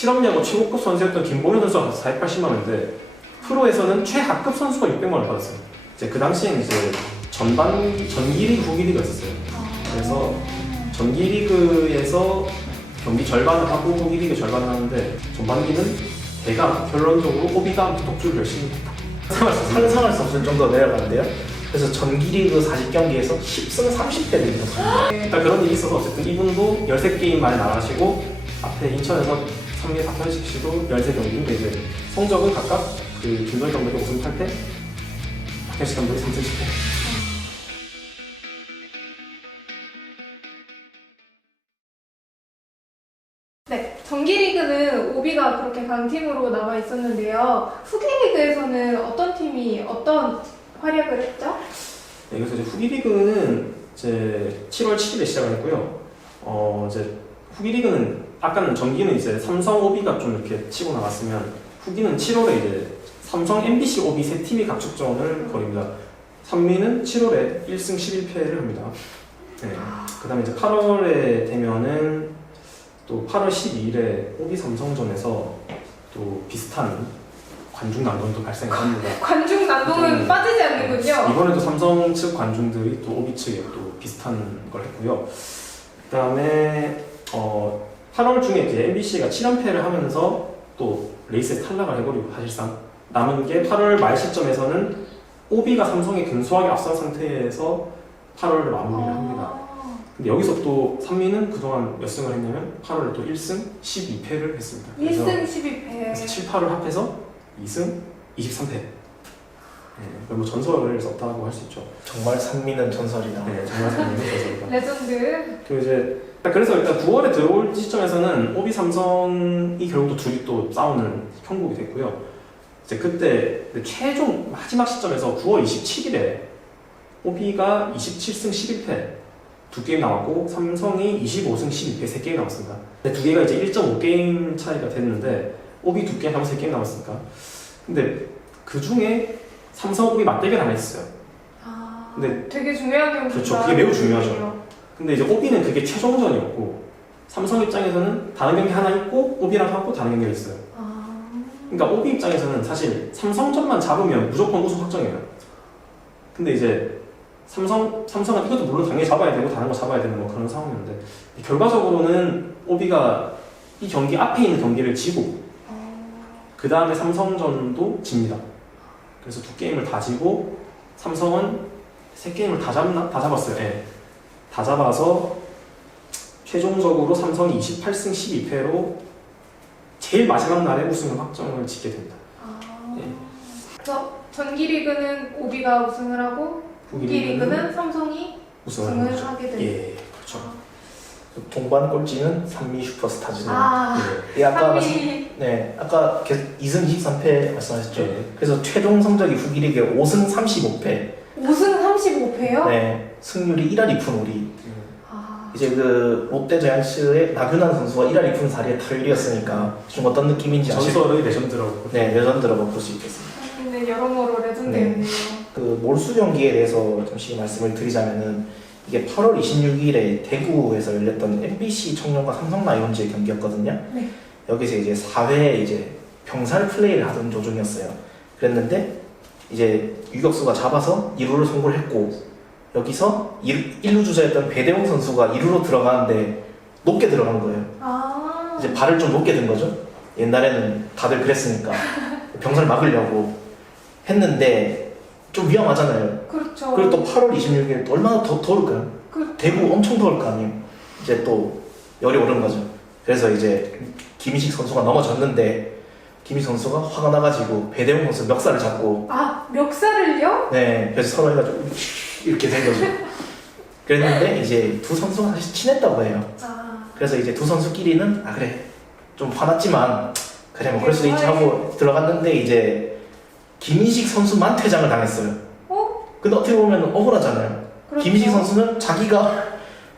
실업야구 최고급 선수였던 김보현 선수가 480만 원인데 프로에서는 최하급 선수가 600만 원 받았어요. 이제 그 당시에는 이제 전기리그, 후기리그가 있었어요. 그래서 전기리그에서 경기 절반을 하고 후기리그 절반을 하는데 전반기는 대강 결론적으로 호비가 독주를 열심히 했다. 상상할 수 없을 정도로 내려가는데요. 그래서 전기리그 40경기에서 10승 30패를 이뤘습니다. 일단 그런 일이 있어서 어쨌든 이분도 13게임 만에 나가시고 앞에 인천에서 3리 박현식 씨도 13경기인데 이제 성적은 각각 그 김도희 감독이 우승 8패, 박현식 감독이 3승 10패. 네, 정기리그는 오비가 그렇게 강팀으로 나와 있었는데요. 후기리그에서는 어떤 팀이 어떤 활약을 했죠? 네, 그래서 이제 후기리그는 이제 7월 7일에 시작을 했고요. 이제 후기리그는 아까는 전기는 이제 삼성 오비가 좀 이렇게 치고 나갔으면 후기는 7월에 이제 삼성 MBC 오비 세 팀이 각축전을 벌입니다. 산미는 7월에 1승 11패를 합니다. 네. 그다음에 이제 8월에 되면은 또 8월 12일에 오비 삼성전에서 또 비슷한 관중 난동도 발생을 합니다. 관중 난동은 빠지지 않는군요. 이번에도 삼성 측 관중들이 또 오비 측에 또 비슷한 걸 했고요. 그다음에 8월 중에 이제 MBC가 7연패를 하면서 또 레이스에 탈락을 해버리고 사실상 남은 게 8월 말 시점에서는 오비가 삼성에 근소하게 앞선 상태에서 8월을 마무리를 합니다. 근데 여기서 또 산미는 그동안 몇 승을 했냐면 8월에 또 1승 12패를 했습니다. 1승 12패. 그래서 7, 8을 합해서 2승 23패. 네, 뭐 전설을 썼다고 할 수 있죠. 정말 산미는 전설이다. 네, 정말 산미는 전설이다. 레전드. 그래서 일단 9월에 들어올 시점에서는 오비 삼성이 결국 또 둘이 또 싸우는 형국이 됐고요. 이제 그때 최종 마지막 시점에서 9월 27일에 오비가 27승 11패 두 게임 나왔고 삼성이 25승 12패 세 게임 나왔습니다. 근데 두 개가 이제 1.5게임 차이가 됐는데 오비 두 게임 하면 세 게임 나왔으니까. 근데 그 중에 삼성 오비 맞대결 하나 있어요. 근데 되게 중요한 경기다. 그렇죠. 그게 매우 중요하죠. 근데 이제 오비는 그게 최종전이었고 삼성 입장에서는 다른 경기 하나 있고 오비랑 하고 다른 경기가 있어요. 그러니까 오비 입장에서는 사실 삼성전만 잡으면 무조건 우승 확정이에요. 근데 이제 삼성은 이것도 물론 당연히 잡아야 되고 다른 거 잡아야 되는 뭐 그런 상황이었는데 결과적으로는 오비가 이 경기 앞에 있는 경기를 지고 그 다음에 삼성전도 집니다. 그래서 두 게임을 다 지고 삼성은 세 게임을 다 잡았어요. 네. 다 잡아서 최종적으로 삼성이 28승 12패로 제일 마지막 날에 우승을 확정을 짓게 됩니다. 네. 그래서 전기리그는 오비가 우승을 하고 후기리그는 삼성이 우승을 하게 됩니다. 예, 그렇죠. 동반 꼴찌는 산미 슈퍼스타즈. 예. 아까 산미. 아까 2승 23패 말씀하셨죠. 네. 그래서 최종 성적이 후기리그 5승 35패. 5승 35패요? 네, 승률이 1할 2푼 5리. 이제 그 롯데 자이언츠의 나균환 선수가 1할 2푼 4리의 타율이었으니까 좀 어떤 느낌인지 전설의 레전드라고. 네, 레전드라고 볼 수 있겠습니다. 네, 여러모로 레전드였네요. 그 몰수 경기에 대해서 잠시 말씀을 드리자면은 이게 8월 26일에 대구에서 열렸던 MBC 청룡과 삼성 라이온즈의 경기였거든요. 네. 여기서 이제 4회에 이제 병살 플레이를 하던 조종이었어요. 그랬는데 이제 유격수가 잡아서 2루를 송구를 했고 여기서 1루 주자였던 배대웅 선수가 2루로 들어가는데 높게 들어간 거예요. 이제 발을 좀 높게 든 거죠. 옛날에는 다들 그랬으니까 병살 막으려고 했는데 좀 위험하잖아요. 그렇죠. 그리고 또 8월 26일 또 얼마나 더 더울까요? 대구 엄청 더울 거 아니에요. 이제 또 열이 오른 거죠. 그래서 이제 김희식 선수가 넘어졌는데 김희식 선수가 화가 나가지고 배대웅 선수 멱살을 잡고 멱살을요? 네, 그래서 서로 해가지고 이렇게 된 거죠. 그랬는데 이제 두 선수가 사실 친했다고 해요. 그래서 이제 두 선수끼리는 그래 좀 화났지만 그래 뭐 그럴 수도 있지 하고 들어갔는데 이제 김희식 선수만 퇴장을 당했어요. 근데 어떻게 보면 억울하잖아요. 그렇죠. 김희식 선수는 자기가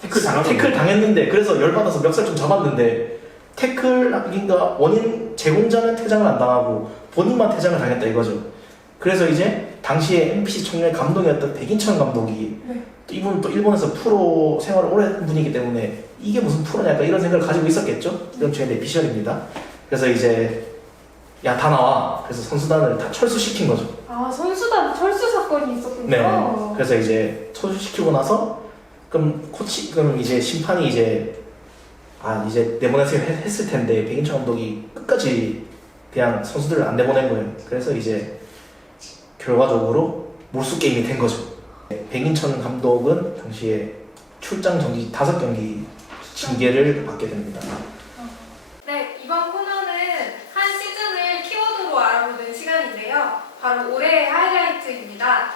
태클 당했는데 그래서 열받아서 멱살 좀 잡았는데 태클인가 원인 제공자는 퇴장을 안 당하고 본인만 퇴장을 당했다 이거죠. 그래서 이제 당시에 MBC 청룡의 감독이었던 백인천 감독이 또 이분은 또 일본에서 프로 생활을 오래 한 분이기 때문에 이게 무슨 프로냐 이런 생각을 가지고 있었겠죠. 이건 제 내피셜입니다. 그래서 이제 야 다 나와. 그래서 선수단을 다 철수시킨 거죠. 아, 선수단 철수 사건이 있었군요. 네. 그래서 이제 철수시키고 나서 그럼 이제 심판이 이제 이제 내보내세요 했을 텐데 백인천 감독이 끝까지 그냥 선수들을 안 내보낸 거예요. 그래서 이제 결과적으로 몰수 게임이 된 거죠. 백인천 감독은 당시에 출장 정지 5경기 징계를 받게 됩니다. 네, 이번 코너는 한 시즌을 키워드로 알아보는 시간인데요. 바로 올해의 하이라이트입니다.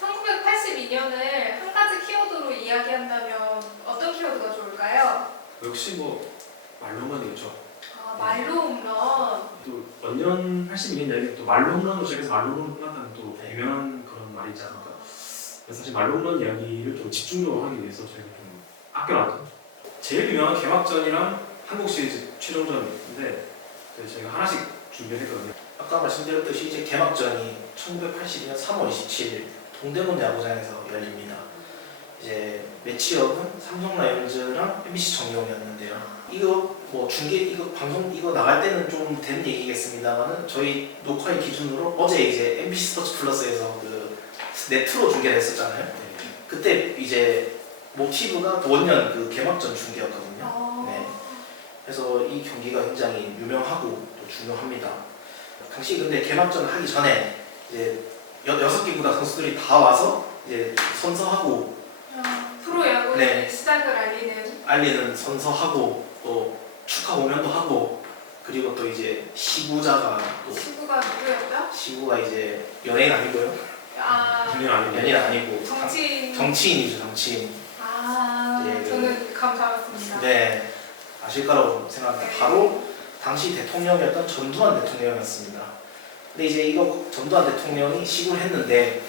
1982년을 한 가지 키워드로 이야기한다면 어떤 키워드가 좋을까요? 역시 뭐 말로 홈런이겠죠. 말로 홈런. 또 원년 82년 이야기 또 말로 홈런으로 시작해서 말로 홈런하는 또 유명한 그런 말이 있지 않을까. 그래서 사실 말로 홈런 이야기를 좀 집중적으로 하기 위해서 저희가 좀 아껴놨죠. 제일 유명한 개막전이랑 한국 시리즈 최종전인데 저희가 하나씩 준비했거든요. 아까 말씀드렸듯이 이제 개막전이 1982년 3월 27일 동대문 야구장에서 열립니다. 이제 매치업은 삼성 라이온즈랑 MBC 정경이었는데요. 이거 뭐 중계 이거 방송 이거 나갈 때는 좀 된 얘기겠습니다만은 저희 녹화일 기준으로 어제 이제 MBC 스포츠 플러스에서 그 네트로 중계를 했었잖아요. 그때 이제 모티브가 원년 그 개막전 중계였거든요. 네. 그래서 이 경기가 굉장히 유명하고 또 중요합니다. 당시 근데 개막전을 하기 전에 이제 6개 구단 선수들이 다 와서 이제 선서하고 프로야구의 네. 시작을 알리는 선서하고 또 축하 공연도 하고 그리고 또 이제 시구자가 또 시구가 누구였죠? 시구가 이제 연예인 아니고요. 연예인 아니고 정치인이죠. 정치인. 예, 저는 감 잡았습니다. 네, 아실 거라고 생각합니다. 바로 당시 대통령이었던 전두환 대통령이었습니다. 근데 이제 이거 전두환 대통령이 시구를 했는데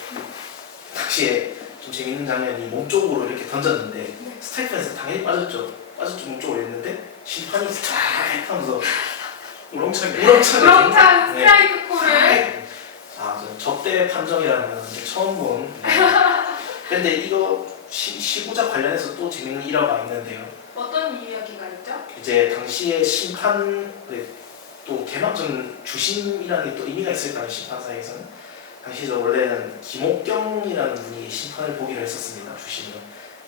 당시에 좀 재밌는 장면이 몸쪽으로 이렇게 던졌는데 스트라이크에서 당연히 빠졌죠. 몸쪽으로 했는데 심판이 스트라이크 하면서 우렁차게 스트라이크 콜을 저는 접대 판정이라는 건 처음 본. 근데 이거 시구자 관련해서 또 재밌는 일화가 있는데요. 어떤 이야기가 있죠? 이제 당시에 심판 또 개막전 주심이라는 게 또 의미가 있을까요? 심판사에서는 당시 원래는 김옥경이라는 분이 심판을 보기로 했었습니다. 주심을.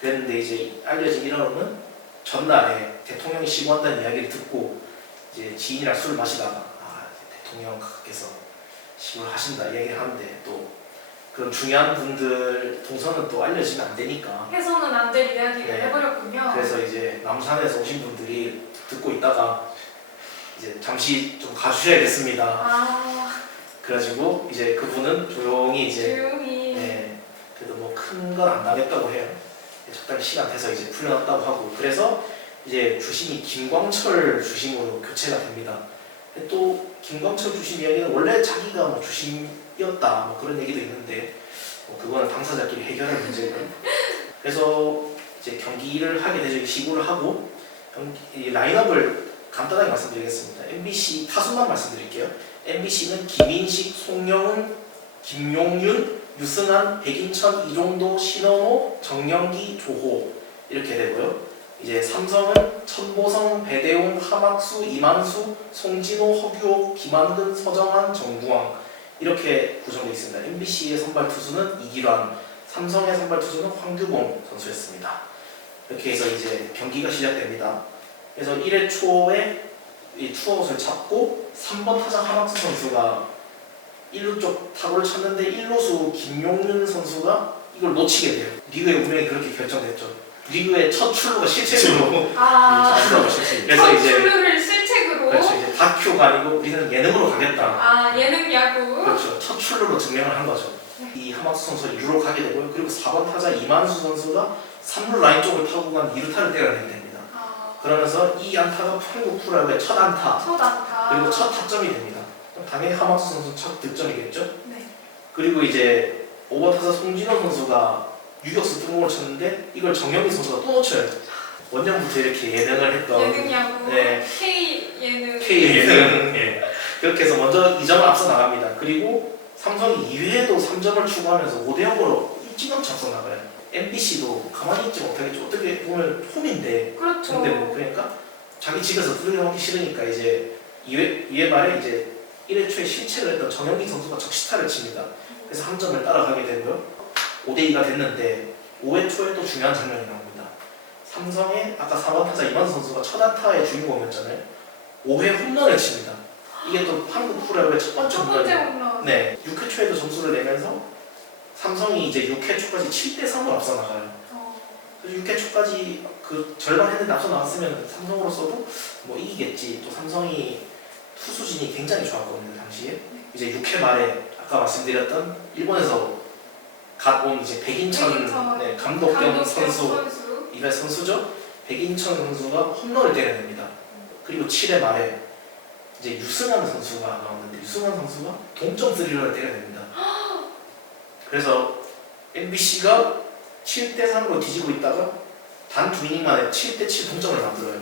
그랬는데 이제 알려진 일화로는 전날에 대통령이 시구한다는 이야기를 듣고 이제 지인이랑 술을 마시다가 대통령께서 시구를 하신다 이야기를 하는데 또 그런 중요한 분들 동선은 또 알려지면 안 되니까 해서는 안 될 이야기를 네. 해버렸군요. 그래서 이제 남산에서 오신 분들이 듣고 있다가 이제 잠시 좀 가주셔야겠습니다. 그래가지고 이제 그분은 조용히 네, 그래도 뭐 큰 건 안 나겠다고 해요. 적당히 시간 돼서 이제 풀려났다고 하고 그래서 이제 주심이 김광철 주심으로 교체가 됩니다. 또 김광철 주심 이야기는 원래 자기가 뭐 주심이었다 뭐 그런 얘기도 있는데 그거는 당사자끼리 해결할 문제고 그래서 이제 경기를 하게 되죠. 시구를 하고 이 라인업을 간단하게 말씀드리겠습니다. MBC 타순만 말씀드릴게요. MBC는 김인식, 송영훈, 김용윤, 유승환, 백인천, 이종도, 신원호, 정영기, 조호 이렇게 되고요. 이제 삼성은 천보성, 배대웅, 하막수, 이만수, 송진호, 허규호, 김한근, 서정환, 정구왕 이렇게 구성되어 있습니다. MBC의 선발 투수는 이기란, 삼성의 선발 투수는 황규봉 선수였습니다. 이렇게 해서 이제 경기가 시작됩니다. 그래서 1회 초에 이 투아웃을 잡고 3번 타자 하막수 선수가 1루 쪽 타구를 쳤는데 1루수 김용윤 선수가 이걸 놓치게 돼요. 리그의 운명이 그렇게 결정됐죠. 리그의 첫 출루가 실책으로 그래서 이제 출루를 실책으로 그렇죠. 이제 다큐가 아니고 우리는 예능으로 가겠다. 예능 야구 그렇죠. 첫 출루로 증명을 한 거죠. 이 하막수 선수가 2루로 가게 되고요. 그리고 4번 타자 이만수 선수가 3루 라인 쪽을 타고 간 2루타를 때려내게 됩니다. 그러면서 이 안타가 한국 프로야구의 첫 안타 그리고 첫 타점이 됩니다. 당연히 하막수 선수 첫 득점이겠죠. 네. 그리고 이제 5번 타자 송진호 선수가 유격수 뜬공을 쳤는데 이걸 정영기 선수가 또 놓쳐요. 원년부터 이렇게 예능을 했던 예능 야구 네. K 예능 그렇게 해서 먼저 2점을 앞서 나갑니다. 그리고 삼성이 2회에도 3점을 추가하면서 5대0으로 일찌감치 앞서 나가요. MBC도 가만히 있지 못하겠죠. 어떻게 보면 홈인데 그렇죠. 근데 뭐 그러니까 자기 집에서 두들겨 맞기 싫으니까 이제 2회 말에 이제 1회 초에 실책을 했던 정영기 선수가 적시타를 칩니다. 그래서 한 점을 따라가게 되고요. 5대2가 됐는데 5회 초에 또 중요한 장면이 나옵니다. 삼성의 아까 4번 타자 이만수 선수가 첫 안타의 주인공이었잖아요. 5회 홈런을 칩니다. 이게 또 한국 프로야구의 첫 번째 홈런. 네, 6회 초에도 점수를 내면서 삼성이 이제 6회 초까지 7대3으로 앞서 나가요. 그래서 6회 초까지 그 절반 했는데 앞서 나갔으면 삼성으로서도 뭐 이기겠지. 또 삼성이 투수진이 굉장히 좋았거든요 당시에. 이제 6회 말에 아까 말씀드렸던 일본에서 갓 온 이제 백인천 네, 감독 겸 선수 이번 선수죠. 백인천 선수가 홈런을 때려냅니다. 그리고 7회 말에 이제 유승환 선수가 나왔는데 유승환 선수가 동점 3런을 때려냅니다. 그래서 MBC가 7대3으로 뒤지고 있다가 단 2이닝 만에 7대7 동점을 만들어요.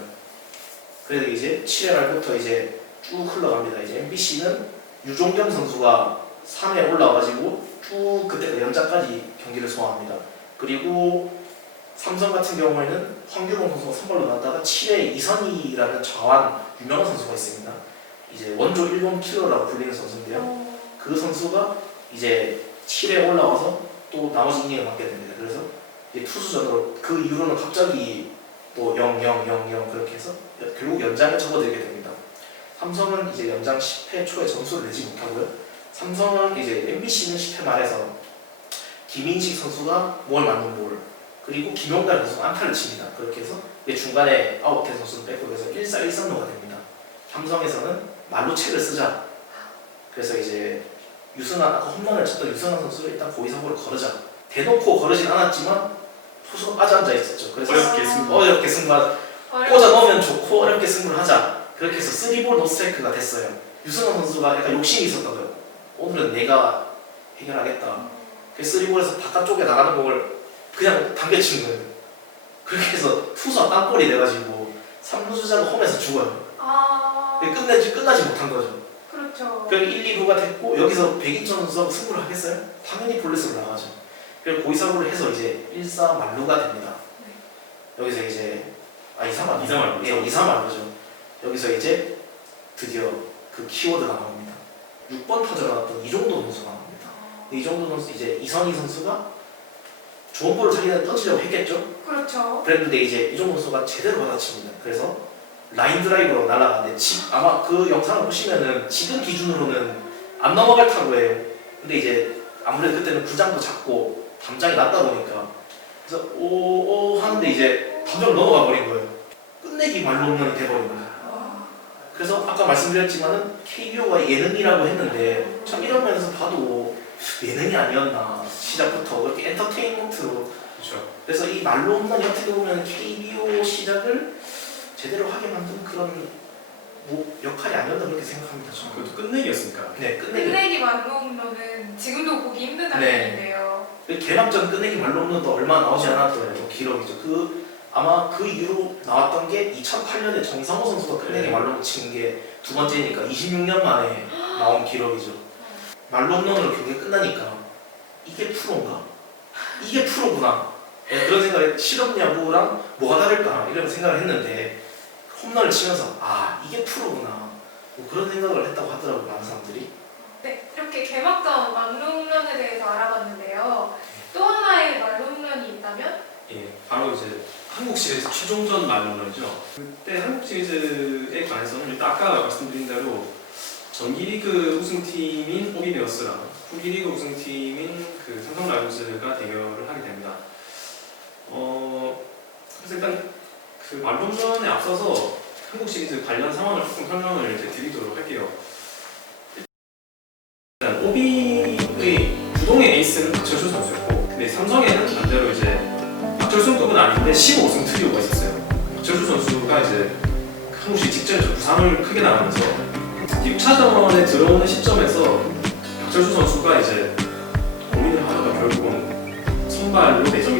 그래서 이제 7회 말부터 이제 쭉 흘러갑니다. 이제 MBC는 유종경 선수가 3회 올라와가지고 쭉 그때 연장까지 경기를 소화합니다. 그리고 삼성 같은 경우에는 황규봉 선수가 선발로 나왔다가 7회 이선희라는 좌완 유명한 선수가 있습니다. 이제 원조 일본 킬러라고 불리는 선수인데요. 그 선수가 이제 7회 올라와서 또 나머지 이닝을 맡게 됩니다. 그래서 이제 투수전으로 그 이후로는 갑자기 또 0, 0, 0, 0 그렇게 해서 결국 연장에 접어들게 됩니다. 삼성은 이제 연장 10회 초에 점수를 내지 못하고요. 삼성은 이제 MBC는 10회 말에서 김인식 선수가 뭘 맞는 볼 그리고 김용달 선수가 안타를 칩니다. 그렇게 해서 중간에 아웃된 선수는 뺏고 그래서 1사 1삼루가 됩니다. 삼성에서는 말루책을 쓰자. 그래서 이제 유승환 아까 홈런을 쳤던 유승환 선수를 일단 고의사고를 거르자. 대놓고 거르진 않았지만 투수가 빠져앉아 있었죠. 그래서 어렵게 승부하자. 꽂아 넣으면 좋고 어렵게 승부를 하자. 그렇게 해서 3볼 노스트라이크가 됐어요. 유승환 선수가 약간 욕심이 있었던 거예요. 오늘은 내가 해결하겠다. 그래서 3볼에서 바깥쪽에 나가는 공을 그냥 당겨친 거예요. 그렇게 해서 투수가 땅볼이 돼가지고 3루주자가 홈에서 죽어요. 끝나지 못한 거죠. 그렇죠. 그리고 1, 2루가 됐고 여기서 백인천 선수가 승부를 하겠어요? 당연히 볼넷으로 나가죠. 그리고 고의사고를 해서 이제 1사 만루가 됩니다. 여기서 이제 2사 만루. 예, 2사 만루죠. 여기서 이제 드디어 그 키워드가 나옵니다. 6번 타자가 나왔던 이종도 선수가 나옵니다. 이종도 선수 이제 이선희 선수가 좋은 볼을 자기는 던지려고 했겠죠. 그렇죠. 그랬는데 이제 이종도 선수가 제대로 받아칩니다. 그래서 라인 드라이브로 날아가는데 아마 그 영상을 보시면은 지금 기준으로는 안 넘어갈 타구예요. 근데 이제 아무래도 그때는 구장도 작고 담장이 낮다 보니까 그래서 오오 하는데 이제 담장을 넘어가 버린 거예요. 끝내기 말로 홈런이 돼버린 거예요. 그래서 아까 말씀드렸지만은 KBO가 예능이라고 했는데 참 이런 면에서 봐도 예능이 아니었나. 시작부터 그렇게 엔터테인먼트로. 그렇죠. 그래서 이 말로 홈런이 어떻게 보면 KBO 시작을 제대로 하게 만든 그런 역할이 아니었나 그렇게 생각합니다. 저는. 그것도 끝내기였으니까. 네, 끝내기. 끝내기 만루 홈런은 지금도 보기 힘든 장면인데요. 개막전 끝내기 말로 홈런도 얼마 나오지 않았던 기록이죠. 아마 그 이후로 나왔던 게 2008년에 정상호 선수가 끝내기 말로 홈런 친 게 두 번째니까 26년 만에 나온 기록이죠. 말로 홈런으로 경기 끝나니까 이게 프로인가? 이게 프로구나. 네, 그런 생각에 실업야구랑 뭐가 다를까 이런 생각을 했는데 홈런을 치면서 이게 프로구나 뭐 그런 생각을 했다고 하더라고요. 많은 사람들이. 네, 이렇게 개막전 만루 홈런에 대해서 알아봤는데요. 또 하나의 만루 홈런이 있다면? 예, 바로 이제 한국 시리즈 최종전 말홈런이죠. 그때 한국 시리즈에 관해서는 일단 아까 말씀드린 대로 정기리그 우승팀인 오비베어스랑 후기리그 우승팀인 그 삼성 라이온즈가 대결을 하게 됩니다. 그래서 일단 그 말홈런에 앞서서 한국 시리즈 관련 상황을 조금 설명을 이제 드리도록 할게요. 일단 오비의 부동의 에이스는 박철수 선수였고, 근데 삼성에는 반대로 이제 박철수급은 아닌데 15승 트리오가 있었어요. 박철수 선수가 이제 한국 시리즈 직전에 부상을 크게 당하면서 6차전에 들어오는 시점에서 박철수 선수가 이제 고민을 하다가 결국은 선발로 내정이